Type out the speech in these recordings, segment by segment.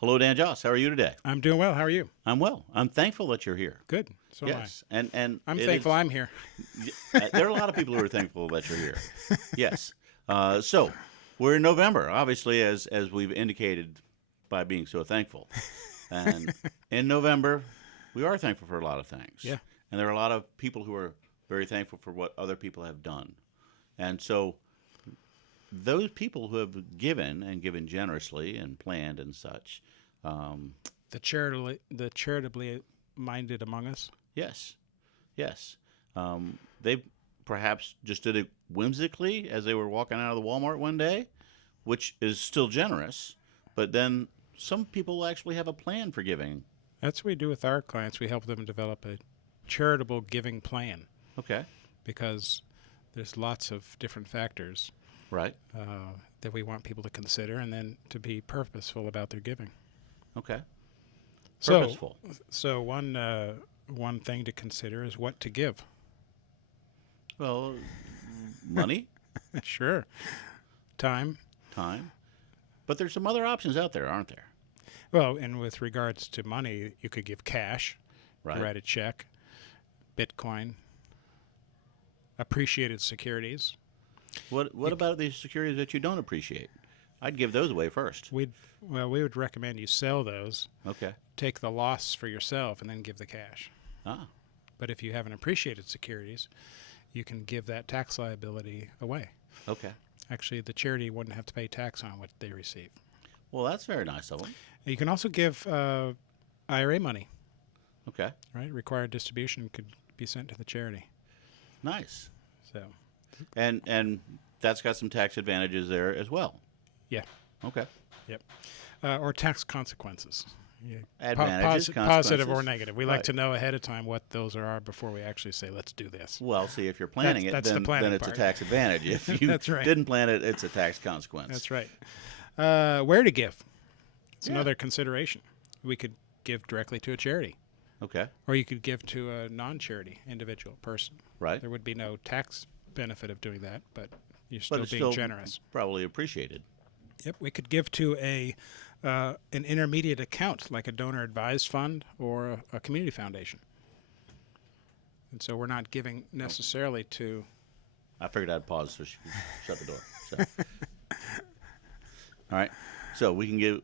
Hello, Dan Joss. How are you today? I'm doing well. How are you? I'm well. I'm thankful that you're here. Good. So am I. Yes, and I'm it thankful is- I'm here. there are a lot of people who are thankful that you're here. Yes. So we're in November, obviously, as we've indicated by being so thankful. And in November, we are thankful for a lot of things. Yeah. And there are a lot of people who are very thankful for what other people have done. And so those people who have given and given generously and planned and such, The charitably minded among us. yes, yes. They perhaps just did it whimsically as they were walking out of the Walmart one day, which is still generous. But then some people actually have a plan for giving. That's what we do with our clients. We help them develop a charitable giving plan Okay, because there's lots of different factors right. that we want people to consider and then to be purposeful about their giving. Okay, So, purposeful. so one thing to consider is what to give. Well, money, Sure. Time. time. But there's some other options out there, aren't there? Well, and with regards to money, you could give cash, Right. write a check, Bitcoin, appreciated securities. What about these securities that you don't appreciate? I'd give those away first. We would recommend you sell those, Okay. take the loss for yourself, and then give the cash. Ah, But if you have an appreciated securities, you can give that tax liability away. okay. Actually, the charity wouldn't have to pay tax on what they receive. Well, that's very nice of them. You can also give IRA money, Okay. right? Required distribution could be sent to the charity. Nice. So, And that's got some tax advantages there as well. yeah. Okay. Yep. Or tax consequences. Yeah. Advantages, positive or consequences. negative. We like Right. to know ahead of time what those are before we actually say, let's do this. Well, see, if you're planning That's it, the then, planning then it's part. a tax advantage. If you That's right. didn't plan it, it's a tax consequence. That's right. Where to give? It's Yeah. another consideration. We could give directly to a charity, Okay. or you could give to a non-charity individual person. Right. There would be no tax benefit of doing that, but you're But still it's being still generous. probably appreciated. Yep. We could give to an intermediate account, like a donor-advised fund or a community foundation. And so we're not giving necessarily to. I figured I'd pause so she could shut the door. So. All right. So we can give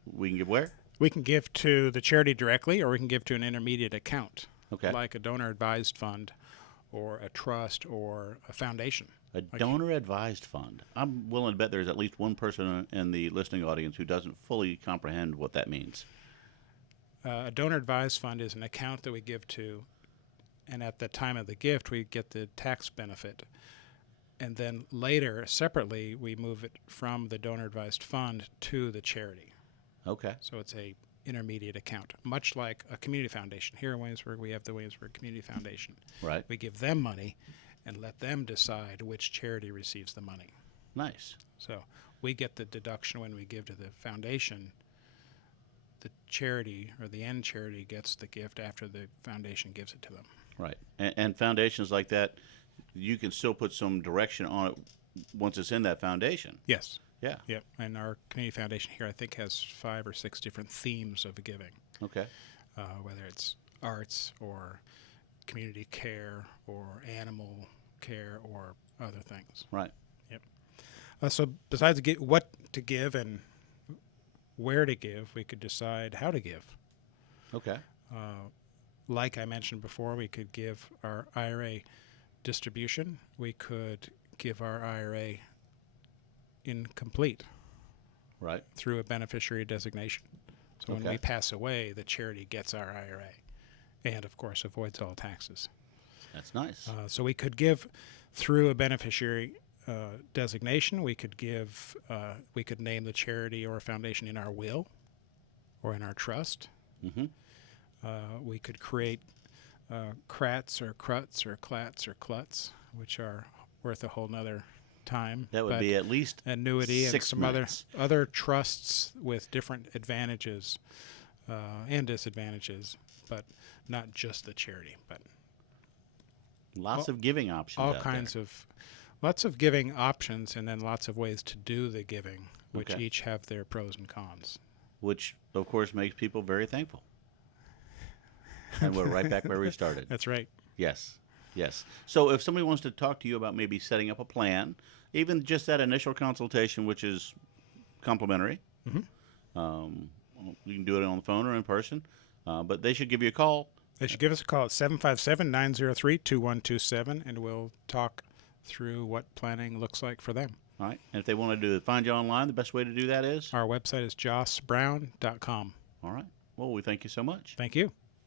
where? We can give to the charity directly, or we can give to an intermediate account, Okay. like a donor-advised fund, or a trust, or a foundation. A donor-advised fund. I'm willing to bet there's at least one person in the listening audience who doesn't fully comprehend what that means. A donor-advised fund is an account that we give to, and at the time of the gift, we get the tax benefit. And then later, separately, we move it from the donor-advised fund to the charity. Okay. So it's a intermediate account, much like a community foundation. Here in Williamsburg, we have the Williamsburg Community Foundation. Right. We give them money and let them decide which charity receives the money. Nice. So we get the deduction when we give to the foundation. The charity or the end charity gets the gift after the foundation gives it to them. Right. And foundations like that, you can still put some direction on it once it's in that foundation. Yes. Yeah. Yep. And our community foundation here, I think, has 5 or 6 different themes of giving, Okay. whether it's arts or community care or animal care or other things. Right. So besides what to give and where to give, we could decide how to give. Okay. Like I mentioned before, we could give our IRA distribution. We could give our IRA incomplete Right. through a beneficiary designation. So when Okay. we pass away, the charity gets our IRA and, of course, avoids all taxes. That's nice. So we could give through a beneficiary designation. We could give. We could name the charity or foundation in our will, or in our trust. Mm-hmm. We could create CRATs or CRUTs or CLATs or CLUTs, which are worth a whole nother time. That would but be at least annuity and 6 some minutes. other trusts with different advantages and disadvantages, but not just the charity, but Lots of giving options. all out kinds there. of lots of giving options, and then lots of ways to do the giving, which Okay. each have their pros and cons. which, of course, makes people very thankful. And we're right back where we started. That's right. Yes, yes. So if somebody wants to talk to you about maybe setting up a plan, even just that initial consultation, which is complimentary, you can do it on the phone or in person, but they should give you a call. They should give us a call at 757-903-2127, and we'll talk through what planning looks like for them. All right. And if they want to find you online, the best way to do that is? Our website is jossbrown.com. All right. Well, we thank you so much. Thank you.